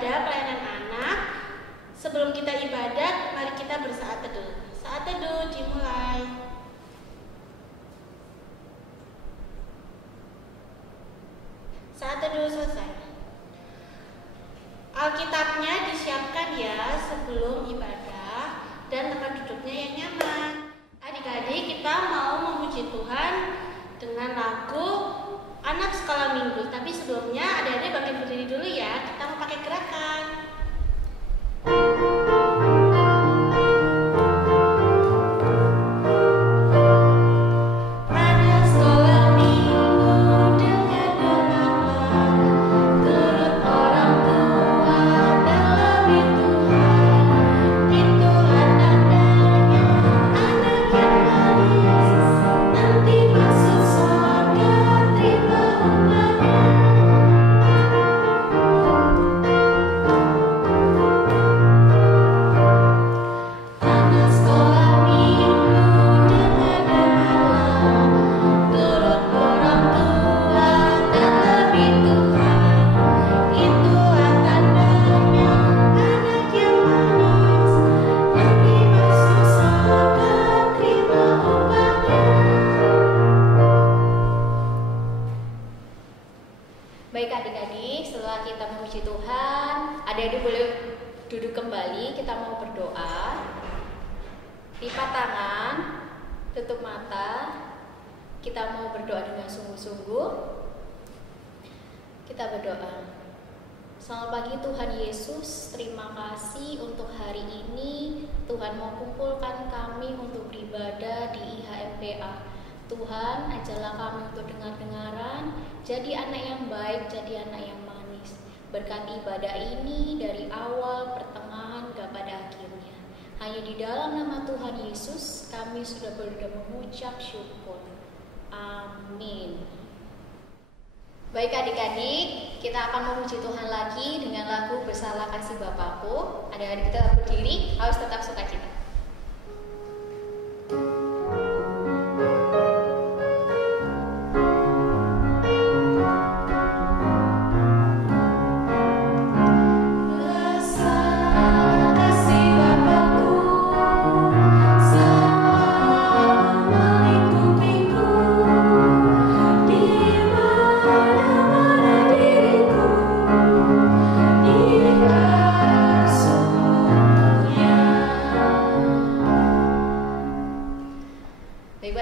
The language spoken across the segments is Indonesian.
pada pelayanan anak. Sebelum kita ibadat, mari kita bersaat teduh. Saat teduh dimulai. Saat teduh selesai. Alkitabnya disiapkan ya sebelum ibadah dan tempat duduknya yang nyaman. Adik-adik, kita mau memuji Tuhan dengan lagu Anak Sekolah Minggu. Tapi sebelumnya adik-adik bangkit berdiri dulu ya. Kita mau pakai gerakan. Baik adik-adik, setelah kita memuji Tuhan, adik-adik boleh duduk kembali, kita mau berdoa. Lipat tangan, tutup mata, kita mau berdoa dengan sungguh-sungguh. Kita berdoa. Selamat pagi Tuhan Yesus, terima kasih untuk hari ini. Tuhan mau kumpulkan kami untuk beribadah di IHMPA. Tuhan, ajarlah kami untuk dengar-dengaran, jadi anak yang baik, jadi anak yang manis. Berkati ibadah ini dari awal, pertengahan, hingga pada akhirnya. Hanya di dalam nama Tuhan Yesus, kami sudah berdoa mengucap syukur. Amin. Baik adik-adik, kita akan memuji Tuhan lagi dengan lagu Bersalah Kasih Bapakku. Adik-adik kita berdiri, harus tetap sukacita.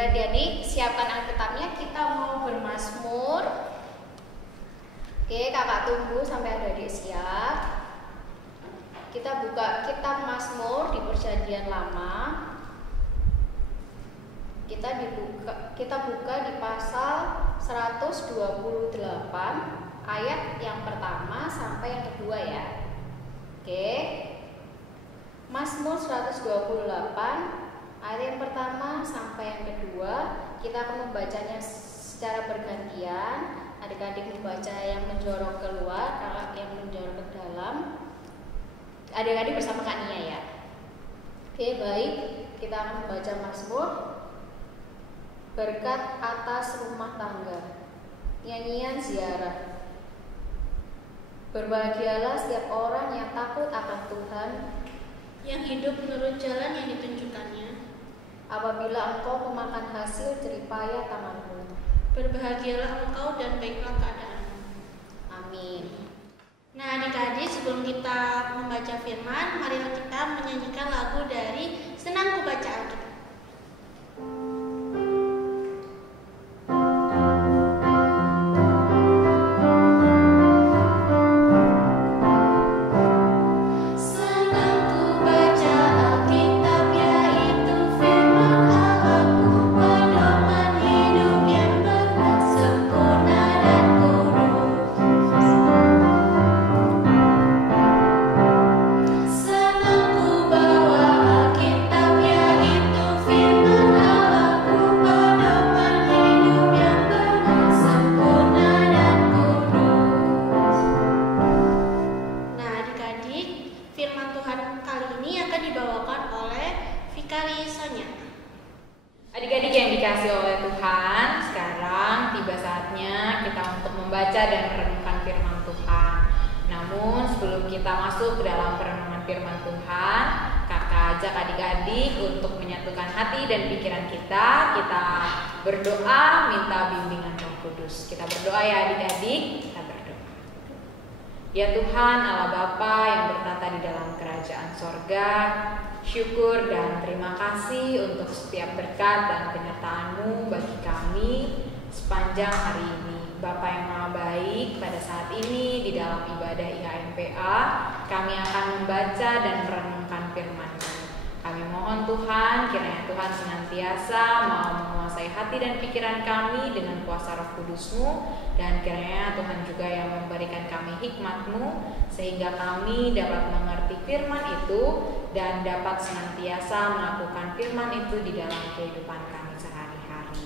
Adik-adik, siapkan Alkitabnya, kita mau bermazmur. Oke, kakak tunggu sampai adik-adik siap. Kita buka kitab Mazmur di Perjanjian Lama. Kita buka di pasal 128 ayat yang pertama sampai yang kedua ya. Oke. Mazmur 128 ayat yang pertama sampai yang kedua, kita akan membacanya secara bergantian. Adik-adik membaca yang menjorok keluar, kakak yang menjorok ke dalam. Adik-adik bersama Kak Nia ya. Oke, baik. Kita akan membaca Mazmur. Berkat atas rumah tangga. Nyanyian ziarah. Berbahagialah setiap orang yang takut akan Tuhan, yang hidup menurut jalan yang ditunjukkannya. Apabila engkau memakan hasil jeripaya tanganmu, berbahagialah engkau dan baiklah keadaanmu. Amin. Nah adik-adik, sebelum kita membaca firman, marilah kita menyanyikan lagu dari Senang Ku Baca Alkitab. Adik-adik yang dikasih oleh Tuhan, sekarang tiba saatnya kita untuk membaca dan merenungkan firman Tuhan. Nah, Namun sebelum kita masuk ke dalam perenungan firman Tuhan, kakak ajak adik-adik untuk menyatukan hati dan pikiran kita. Kita berdoa minta bimbingan Roh Kudus. Kita berdoa ya adik-adik, kita berdoa. Ya Tuhan Allah Bapa yang bertata di dalam kerajaan sorga, syukur dan terima kasih untuk setiap berkat dan penyertaan-Mu bagi kami sepanjang hari ini. Bapa yang Maha Baik, pada saat ini di dalam ibadah IHMPA kami akan membaca dan merenungkan firman-Mu. Kami mohon Tuhan, kiranya Tuhan senantiasa mau menguasai hati dan pikiran kami dengan kuasa Roh Kudus-Mu, dan kiranya Tuhan juga yang memberikan kami hikmat-Mu sehingga kami dapat mengerti firman itu dan dapat senantiasa melakukan firman itu di dalam kehidupan kami sehari-hari.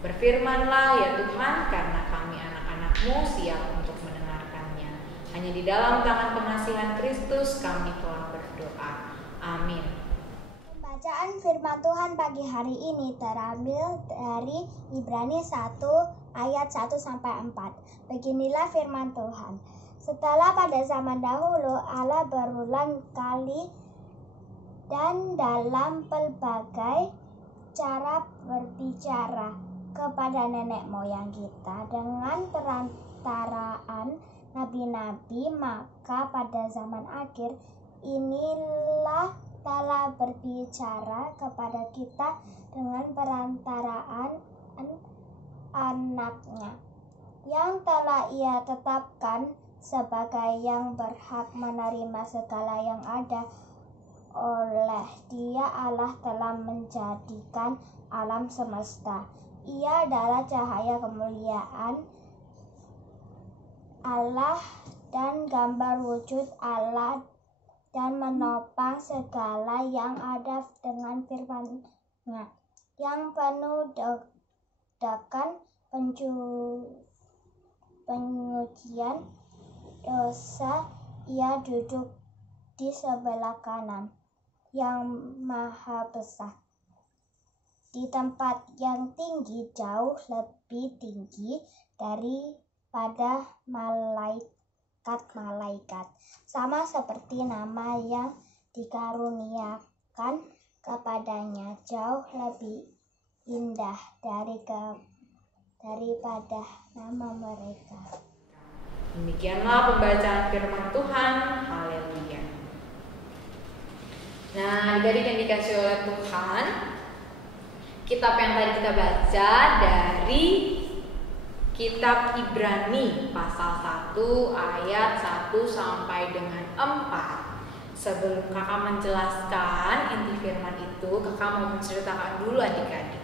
Berfirmanlah ya Tuhan, karena kami anak-anak-Mu siap untuk mendengarkannya. Hanya di dalam tangan pengasihan Kristus kami telah berdoa. Amin. Bacaan firman Tuhan pagi hari ini terambil dari Ibrani 1 ayat 1-4. Beginilah firman Tuhan. Setelah pada zaman dahulu Allah berulang kali dan dalam pelbagai cara berbicara kepada nenek moyang kita dengan perantaraan nabi-nabi, maka pada zaman akhir inilah telah berbicara kepada kita dengan perantaraan anaknya yang telah ia tetapkan sebagai yang berhak menerima segala yang ada. Oleh Dia Allah telah menjadikan alam semesta. Ia adalah cahaya kemuliaan Allah dan gambar wujud Allah, dan menopang segala yang ada dengan firman-Nya yang penuh dengan pengujian dosa. Ia duduk di sebelah kanan yang maha besar, di tempat yang tinggi, jauh lebih tinggi daripada malaikat-malaikat, sama seperti nama yang dikaruniakan kepadanya jauh lebih indah daripada nama mereka. Demikianlah pembacaan firman Tuhan. Haleluya. Nah, adik-adik yang dikasih oleh Tuhan, kitab yang tadi kita baca dari kitab Ibrani pasal 1 ayat 1 sampai dengan 4. Sebelum kakak menjelaskan inti firman itu, kakak mau menceritakan dulu adik-adik.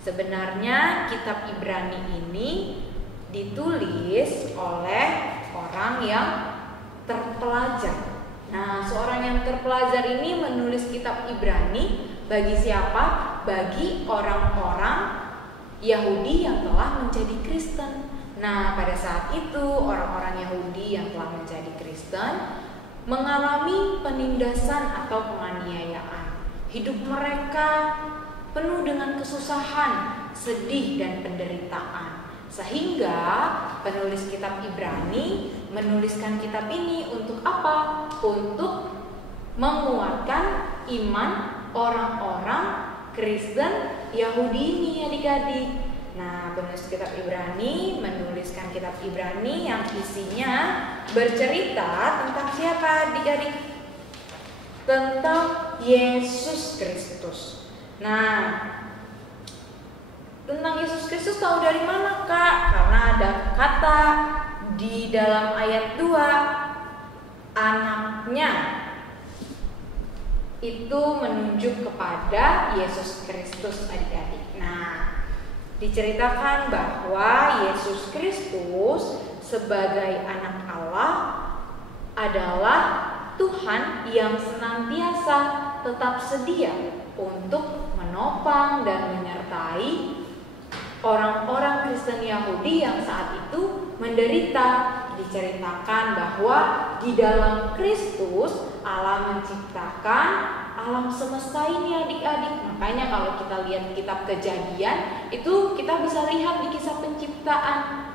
Sebenarnya kitab Ibrani ini ditulis oleh orang yang terpelajar. Nah, seorang yang terpelajar ini menulis kitab Ibrani bagi siapa? Bagi orang-orang Yahudi yang telah menjadi Kristen. Nah, pada saat itu orang-orang Yahudi yang telah menjadi Kristen mengalami penindasan atau penganiayaan. Hidup mereka penuh dengan kesusahan, sedih dan penderitaan. Sehingga penulis kitab Ibrani menuliskan kitab ini untuk apa? Untuk menguatkan iman orang-orang Kristen Yahudi ini adik-adik. Nah, penulis kitab Ibrani menuliskan kitab Ibrani yang isinya bercerita tentang siapa adik-adik? Tentang Yesus Kristus. Nah, tentang Yesus Kristus tahu dari mana Kak? Karena ada kata di dalam ayat 2, anaknya. Itu menunjuk kepada Yesus Kristus adik-adik. Nah, diceritakan bahwa Yesus Kristus sebagai anak Allah adalah Tuhan yang senantiasa tetap sedia untuk menopang dan menyertai orang-orang Kristen Yahudi yang saat itu menderita. Diceritakan bahwa di dalam Kristus Allah menciptakan alam semesta ini adik-adik. Makanya kalau kita lihat kitab Kejadian itu kita bisa lihat di kisah penciptaan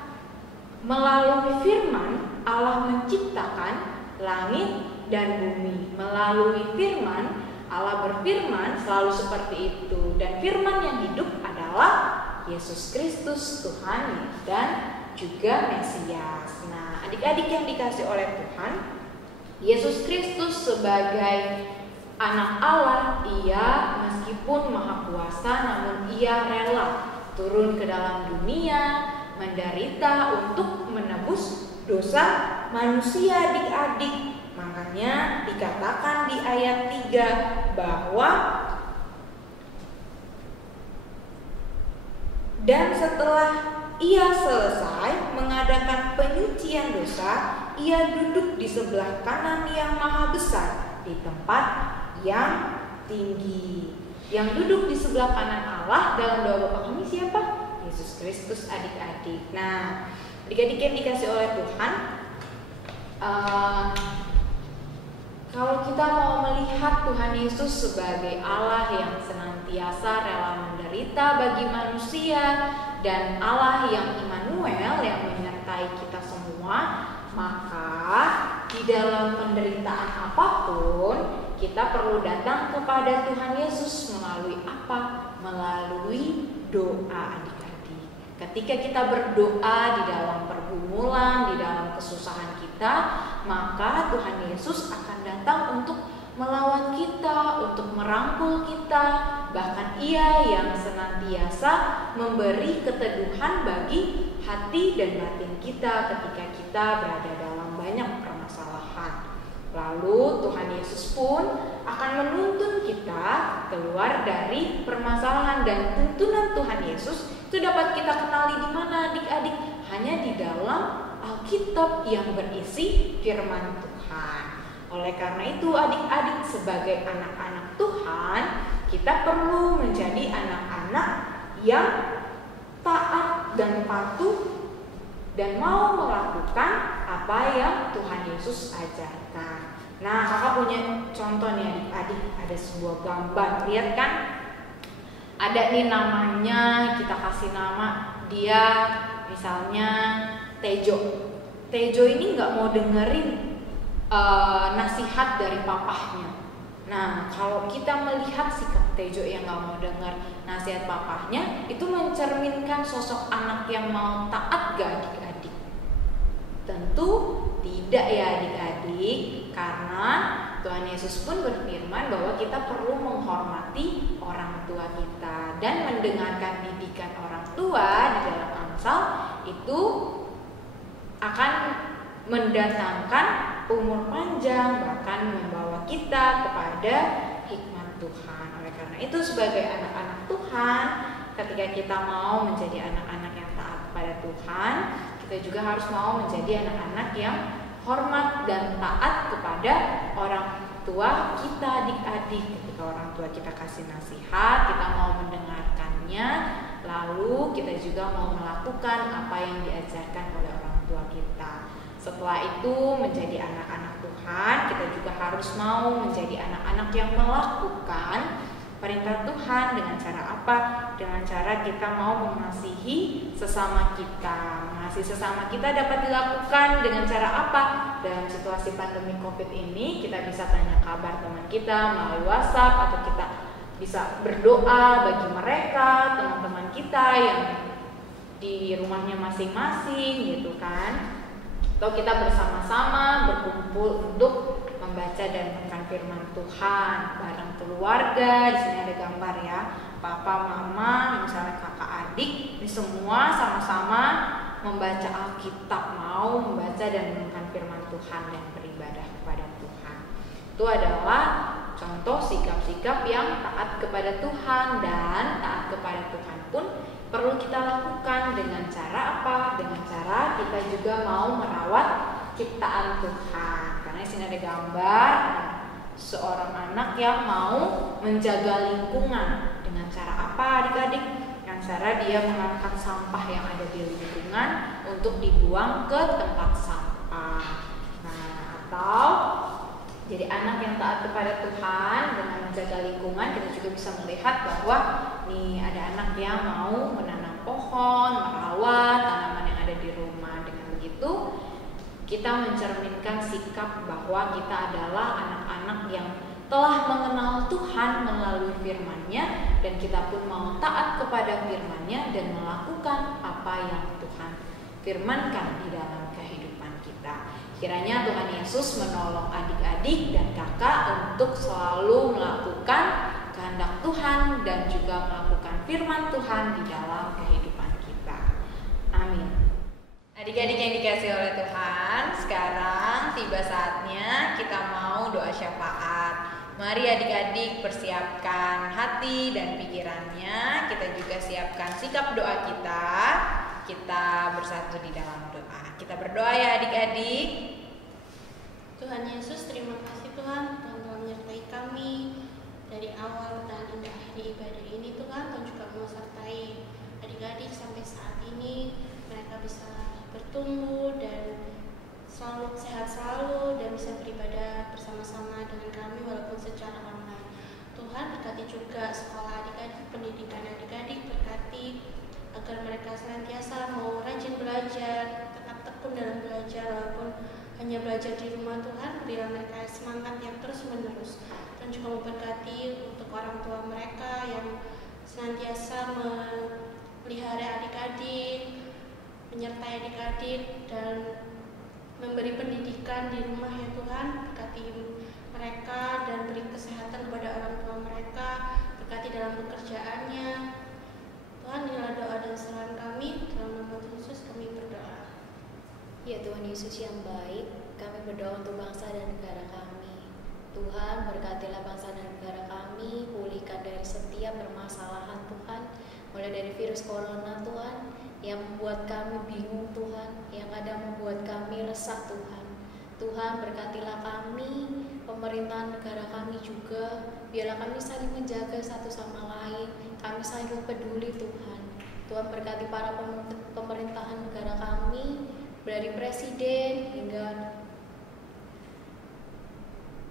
Melalui firman Allah menciptakan langit dan bumi. Melalui firman Allah berfirman selalu seperti itu. Dan firman yang hidup adalah Yesus Kristus, Tuhan dan juga Mesias. Nah, adik-adik yang dikasih oleh Tuhan, Yesus Kristus sebagai anak Allah, ia meskipun maha kuasa namun ia rela turun ke dalam dunia, menderita untuk menebus dosa manusia adik-adik. Makanya dikatakan di ayat 3 bahwa dan setelah ia selesai mengadakan penyucian dosa, ia duduk di sebelah kanan yang maha besar di tempat yang tinggi. Yang duduk di sebelah kanan Allah dalam doa Bapa kami siapa? Yesus Kristus adik-adik. Nah, adik-adik yang dikasih oleh Tuhan, kalau kita mau melihat Tuhan Yesus sebagai Allah yang senantiasa rela menderita bagi manusia dan Allah yang Immanuel yang menyertai kita semua, maka di dalam penderitaan apapun kita perlu datang kepada Tuhan Yesus melalui apa? Melalui doa adik-adik. Ketika kita berdoa di dalam pergumulan, di dalam kesusahan kita, maka Tuhan Yesus akan datang untuk melawan kita, untuk merangkul kita. Bahkan Ia yang senantiasa memberi keteduhan bagi hati dan batin kita ketika kita berada dalam banyak permasalahan. Lalu Tuhan Yesus pun akan menuntun kita keluar dari permasalahan, dan tuntunan Tuhan Yesus itu dapat kita kenali di mana adik-adik? Hanya di dalam Alkitab yang berisi firman Tuhan. Oleh karena itu adik-adik sebagai anak-anak Tuhan, kita perlu menjadi anak-anak yang taat dan patuh dan mau melakukan apa yang Tuhan Yesus ajarkan. Nah, kakak punya contoh nih adik-adik, ada sebuah gambar, lihat kan? Ada nih namanya, kita kasih nama dia misalnya Tejo. Tejo ini nggak mau dengerin nasihat dari papahnya. Nah, kalau kita melihat sikap Tejo yang gak mau dengar nasihat papahnya, itu mencerminkan sosok anak yang mau taat gak adik-adik? Tentu tidak ya adik-adik, karena Tuhan Yesus pun berfirman bahwa kita perlu menghormati orang tua kita dan mendengarkan didikan orang tua di dalam Amsal itu akan mendatangkan umur panjang, bahkan membawa kita kepada hikmat Tuhan. Oleh karena itu sebagai anak-anak Tuhan, ketika kita mau menjadi anak-anak yang taat kepada Tuhan, kita juga harus mau menjadi anak-anak yang hormat dan taat kepada orang tua kita adik-adik. Ketika orang tua kita kasih nasihat, kita mau mendengarkannya, lalu kita juga mau melakukan apa yang diajarkan oleh orang tua kita. Setelah itu menjadi anak-anak Tuhan, kita juga harus mau menjadi anak-anak yang melakukan perintah Tuhan. Dengan cara apa? Dengan cara kita mau mengasihi sesama kita. Mengasihi sesama kita dapat dilakukan dengan cara apa? Dalam situasi pandemi COVID ini, kita bisa tanya kabar teman kita melalui WhatsApp, atau kita bisa berdoa bagi mereka, teman-teman kita yang di rumahnya masing-masing gitu kan. Atau kita bersama-sama berkumpul untuk membaca dan merenungkan firman Tuhan bareng keluarga. Di sini ada gambar ya, papa, mama, misalnya kakak, adik, ini semua sama-sama membaca Alkitab, mau membaca dan merenungkan firman Tuhan dan beribadah kepada Tuhan. Itu adalah contoh sikap-sikap yang taat kepada Tuhan, dan taat kepada Tuhan pun perlu kita lakukan dengan cara apa? Dengan cara kita juga mau merawat ciptaan Tuhan. Karena di sini ada gambar seorang anak yang mau menjaga lingkungan. Dengan cara apa adik-adik? Dengan cara dia mengangkat sampah yang ada di lingkungan untuk dibuang ke tempat sampah. Nah, atau jadi anak yang taat kepada Tuhan dengan menjaga lingkungan, kita juga bisa melihat bahwa nih ada anak yang mau menanam pohon, merawat tanaman yang ada di rumah. Dengan begitu kita mencerminkan sikap bahwa kita adalah anak-anak yang telah mengenal Tuhan melalui firman-Nya, dan kita pun mau taat kepada firman-Nya dan melakukan apa yang Tuhan firmankan di dalam kehidupan kita. Kiranya Tuhan Yesus menolong adik-adik dan kakak untuk selalu melakukan kehendak Tuhan dan juga melakukan firman Tuhan di dalam kehidupan kita. Amin. Adik-adik yang dikasihi oleh Tuhan, sekarang tiba saatnya kita mau doa syafaat. Mari adik-adik persiapkan hati dan pikirannya. Kita juga siapkan sikap doa kita. Kita bersatu di dalam doa. Kita berdoa ya adik-adik. Tuhan Yesus, terima kasih Tuhan telah menyertai kami dari awal dan hingga akhir ibadah ini. Tuhan juga mau sertai adik-adik sampai saat ini, mereka bisa bertumbuh dan selalu sehat selalu dan bisa beribadah bersama-sama dengan kami walaupun secara online. Tuhan berkati juga sekolah adik-adik, pendidikan adik-adik, berkati agar mereka senantiasa mau rajin belajar, tetap tekun dalam belajar walaupun hanya belajar di rumah. Tuhan, berilah mereka semangat yang terus menerus. Dan juga memberkati untuk orang tua mereka yang senantiasa memelihara adik-adik, menyertai adik-adik dan memberi pendidikan di rumah ya Tuhan. Berkati mereka dan beri kesehatan kepada orang tua mereka, berkati dalam pekerjaannya. Tuhan, inilah doa dan serahan kami, dalam nama Tuhan Yesus kami berdoa. Ya Tuhan Yesus yang baik, kami berdoa untuk bangsa dan negara kami. Tuhan, berkatilah bangsa dan negara kami, pulihkan dari setiap permasalahan Tuhan, mulai dari virus corona Tuhan, yang membuat kami bingung Tuhan, yang kadang membuat kami resah Tuhan. Tuhan, berkatilah kami, pemerintahan negara kami juga, biarlah kami saling menjaga satu sama lain, kami saling peduli Tuhan. Tuhan, berkati para pemerintahan negara kami, dari presiden hingga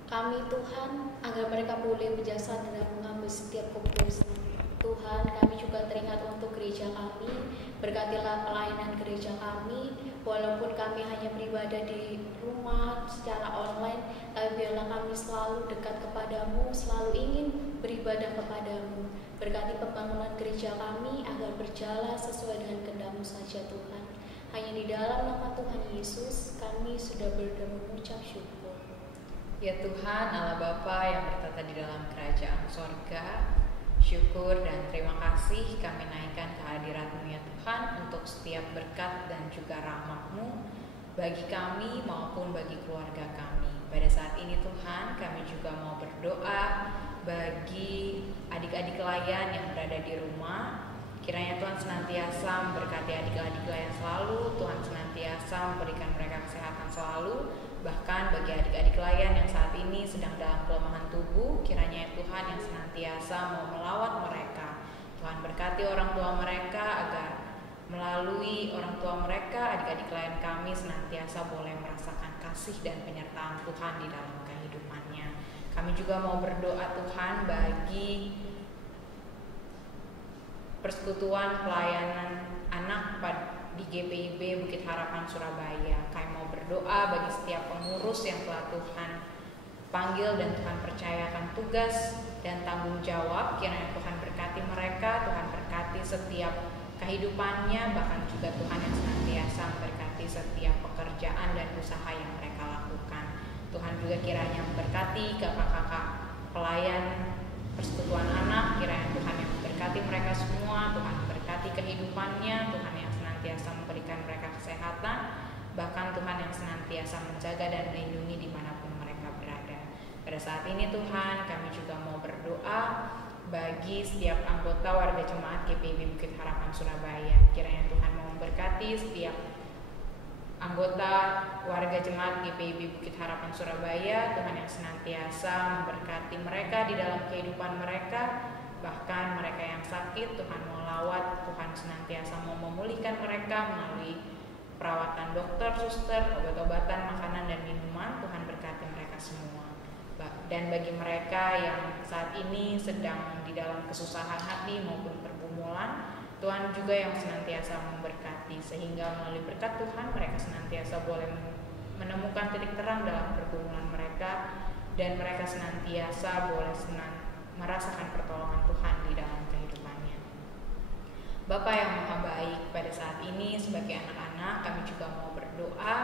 kami Tuhan, agar mereka boleh bijaksana dalam mengambil setiap keputusan. Tuhan, kami juga teringat untuk gereja kami, berkatilah pelayanan gereja kami, walaupun kami hanya beribadah di rumah secara online, tapi biarlah kami selalu dekat kepadamu, selalu ingin beribadah kepadamu. Berkati pembangunan gereja kami agar berjalan sesuai dengan kehendak-Mu saja Tuhan. Hanya di dalam nama Tuhan Yesus kami sudah berdoa mengucap syukur. Ya Tuhan, Allah Bapa yang bertata di dalam kerajaan sorga, syukur dan terima kasih kami naikkan kehadirat-Mu ya Tuhan untuk setiap berkat dan juga rahmat-Mu bagi kami maupun bagi keluarga kami. Pada saat ini Tuhan, kami juga mau berdoa bagi adik-adik layan yang berada di rumah. Kiranya Tuhan senantiasa memberkati adik-adik layan selalu, Tuhan senantiasa memberikan mereka kesehatan selalu. Bahkan bagi adik-adik layan yang saat ini sedang dalam kelemahan tubuh, kiranya Tuhan yang senantiasa mau melawat mereka. Tuhan berkati orang tua mereka agar melalui orang tua mereka, adik-adik layan kami senantiasa boleh merasakan kasih dan penyertaan Tuhan di dalam kehidupannya. Kami juga mau berdoa Tuhan bagi Persekutuan Pelayanan Anak di GPIB Bukit Harapan Surabaya. Kami mau berdoa bagi setiap pengurus yang telah Tuhan panggil dan Tuhan percayakan tugas dan tanggung jawab. Kiranya Tuhan berkati mereka, Tuhan berkati setiap kehidupannya, bahkan juga Tuhan yang senantiasa memberkati setiap pekerjaan dan usaha yang mereka lakukan. Tuhan juga kiranya memberkati kakak-kakak pelayan Persekutuan Anak, kiranya Tuhan yang memberkati mereka semua, Tuhan memberkati kehidupannya, Tuhan yang senantiasa memberikan mereka kesehatan, bahkan Tuhan yang senantiasa menjaga dan melindungi dimanapun mereka berada. Pada saat ini Tuhan, kami juga mau berdoa bagi setiap anggota warga jemaat GPIB Bukit Harapan Surabaya. Kiranya Tuhan mau memberkati setiap anggota warga jemaat GPIB Bukit Harapan Surabaya, Tuhan yang senantiasa memberkati mereka di dalam kehidupan mereka, bahkan mereka yang sakit Tuhan mau lawat, Tuhan senantiasa mau memulihkan mereka melalui perawatan dokter, suster, obat-obatan, makanan dan minuman. Tuhan berkati mereka semua. Dan bagi mereka yang saat ini sedang di dalam kesusahan hati maupun pergumulan, Tuhan juga yang senantiasa memberkati, sehingga melalui berkat Tuhan mereka senantiasa boleh menemukan titik terang dalam pergumulan mereka, dan mereka senantiasa boleh merasakan pertolongan Tuhan di dalam kehidupannya. Bapa yang Maha Baik, pada saat ini sebagai anak-anak kami juga mau berdoa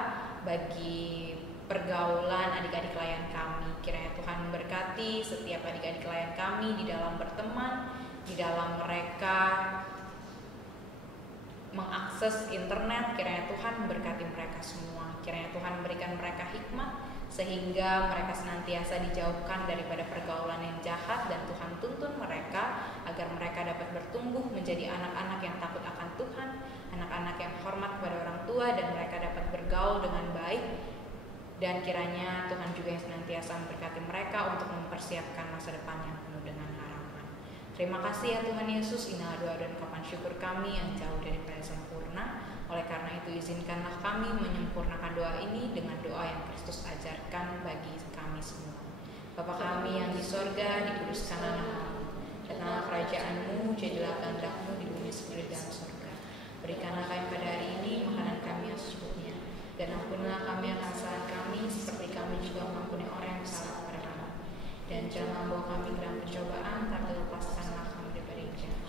bagi pergaulan adik-adik klien kami. Kiranya Tuhan memberkati setiap adik-adik klien kami di dalam berteman, di dalam mereka mengakses internet. Kiranya Tuhan memberkati mereka semua. Kiranya Tuhan memberikan mereka hikmat sehingga mereka senantiasa dijauhkan daripada pergaulan yang jahat, dan Tuhan tuntun mereka agar mereka dapat bertumbuh menjadi anak-anak yang takut akan Tuhan, anak-anak yang hormat kepada orang tua, dan mereka dapat bergaul dengan baik. Dan kiranya Tuhan juga yang senantiasa memberkati mereka untuk mempersiapkan masa depan yang penuh dengan harapan. Terima kasih ya Tuhan Yesus, inilah doa dan ungkapan syukur kami yang jauh daripada sempurna. Oleh karena itu izinkanlah kami menyempurnakan doa ini dengan doa yang Kristus ajarkan bagi kami semua. Bapa kami yang di sorga, dikuduskanlah namamu. Datanglah kerajaan-Mu, jadilah kehendak-Mu di bumi seperti di dalam sorga. Berikanlah kami pada hari ini makanan kami yang secukupnya, dan ampunilah kami akan kesalahan kami seperti kami juga mengampuni orang yang bersalah kepada kami. Dan jangan membawa kami ke dalam pencobaan, tapi lepaskanlah kami daripada yang jahat.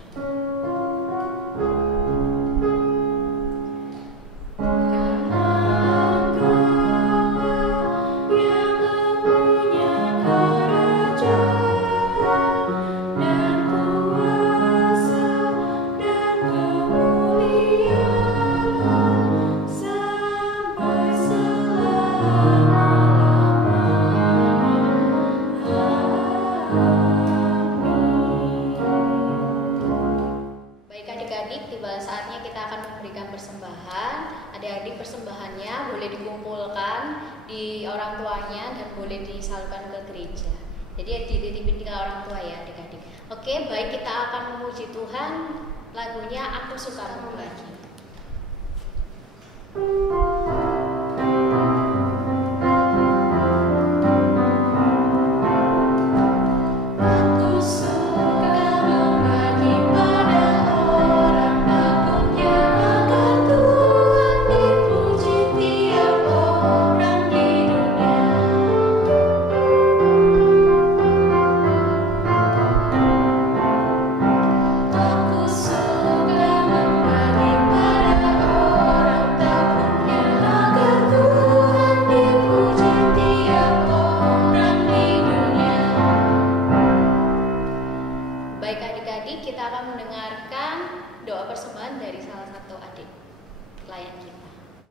Adik-adik persembahannya boleh dikumpulkan di orang tuanya dan boleh disalurkan ke gereja. Jadi dititipin ke orang tua ya adik-adik. Oke, baik, kita akan memuji Tuhan. Lagunya Aku Suka Membagi.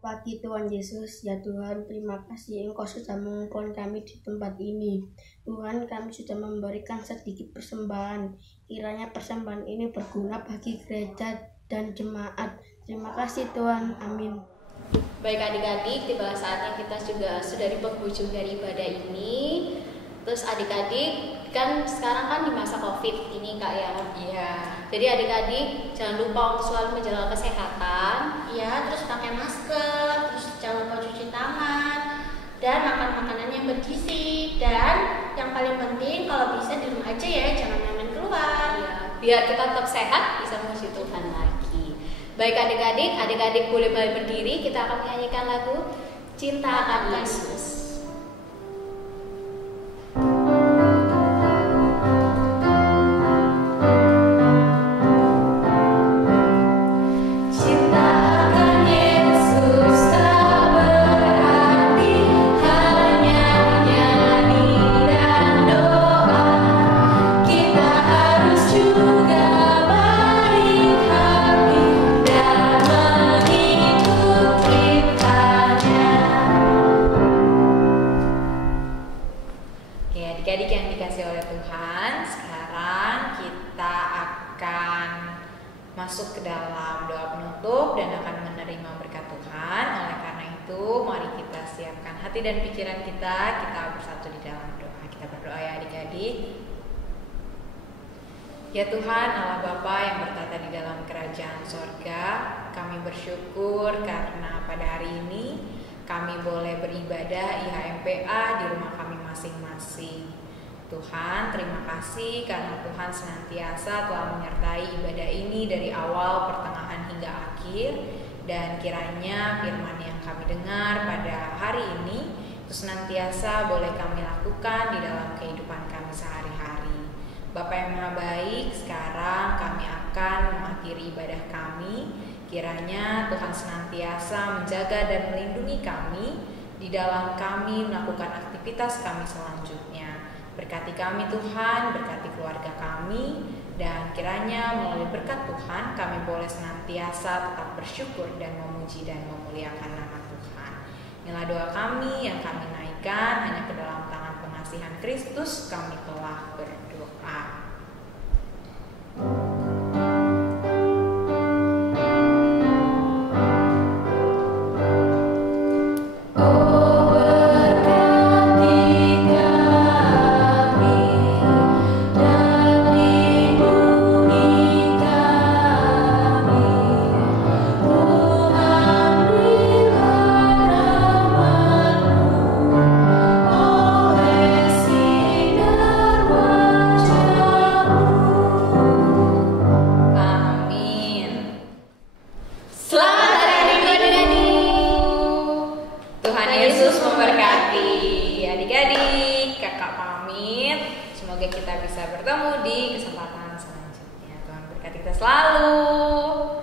Bagi Tuhan Yesus, ya Tuhan, terima kasih Engkau sudah mengumpulkan kami di tempat ini. Tuhan, kami sudah memberikan sedikit persembahan. Kiranya persembahan ini berguna bagi gereja dan jemaat. Terima kasih Tuhan, amin. Baik adik-adik, tiba saatnya kita juga sudah di penghujung dari ibadah ini. Terus adik-adik, kan sekarang kan di masa COVID ini Kak ya. Iya. Jadi adik-adik jangan lupa untuk selalu menjaga kesehatan. Iya, terus pakai masker, terus jangan lupa cuci tangan, dan makan makanan yang bergizi. Dan yang paling penting kalau bisa di rumah aja ya, jangan main keluar. Ya, biar kita tetap sehat, bisa memuji Tuhan lagi. Baik adik-adik boleh berdiri. Kita akan menyanyikan lagu Cinta Akan Yesus. Masuk ke dalam doa penutup dan akan menerima berkat Tuhan. Oleh karena itu, mari kita siapkan hati dan pikiran kita bersatu di dalam doa. Kita berdoa ya adik-adik. Ya Tuhan, Allah Bapa yang bertata di dalam kerajaan sorga, kami bersyukur karena pada hari ini kami boleh beribadah IHMPA di rumah kami masing-masing. Tuhan, terima kasih karena Tuhan senantiasa telah menyertai ibadah ini dari awal, pertengahan hingga akhir. Dan kiranya firman yang kami dengar pada hari ini itu senantiasa boleh kami lakukan di dalam kehidupan kami sehari-hari. Bapa yang Maha Baik, sekarang kami akan mengakhiri ibadah kami. Kiranya Tuhan senantiasa menjaga dan melindungi kami di dalam kami melakukan aktivitas kami selanjutnya. Berkati kami Tuhan, berkati keluarga kami, dan kiranya melalui berkat Tuhan kami boleh senantiasa tetap bersyukur dan memuji dan memuliakan nama Tuhan. Inilah doa kami yang kami naikkan hanya ke dalam tangan pengasihan Kristus kami telah berdoa. Semoga kita bisa bertemu di kesempatan selanjutnya. Tuhan berkati kita selalu.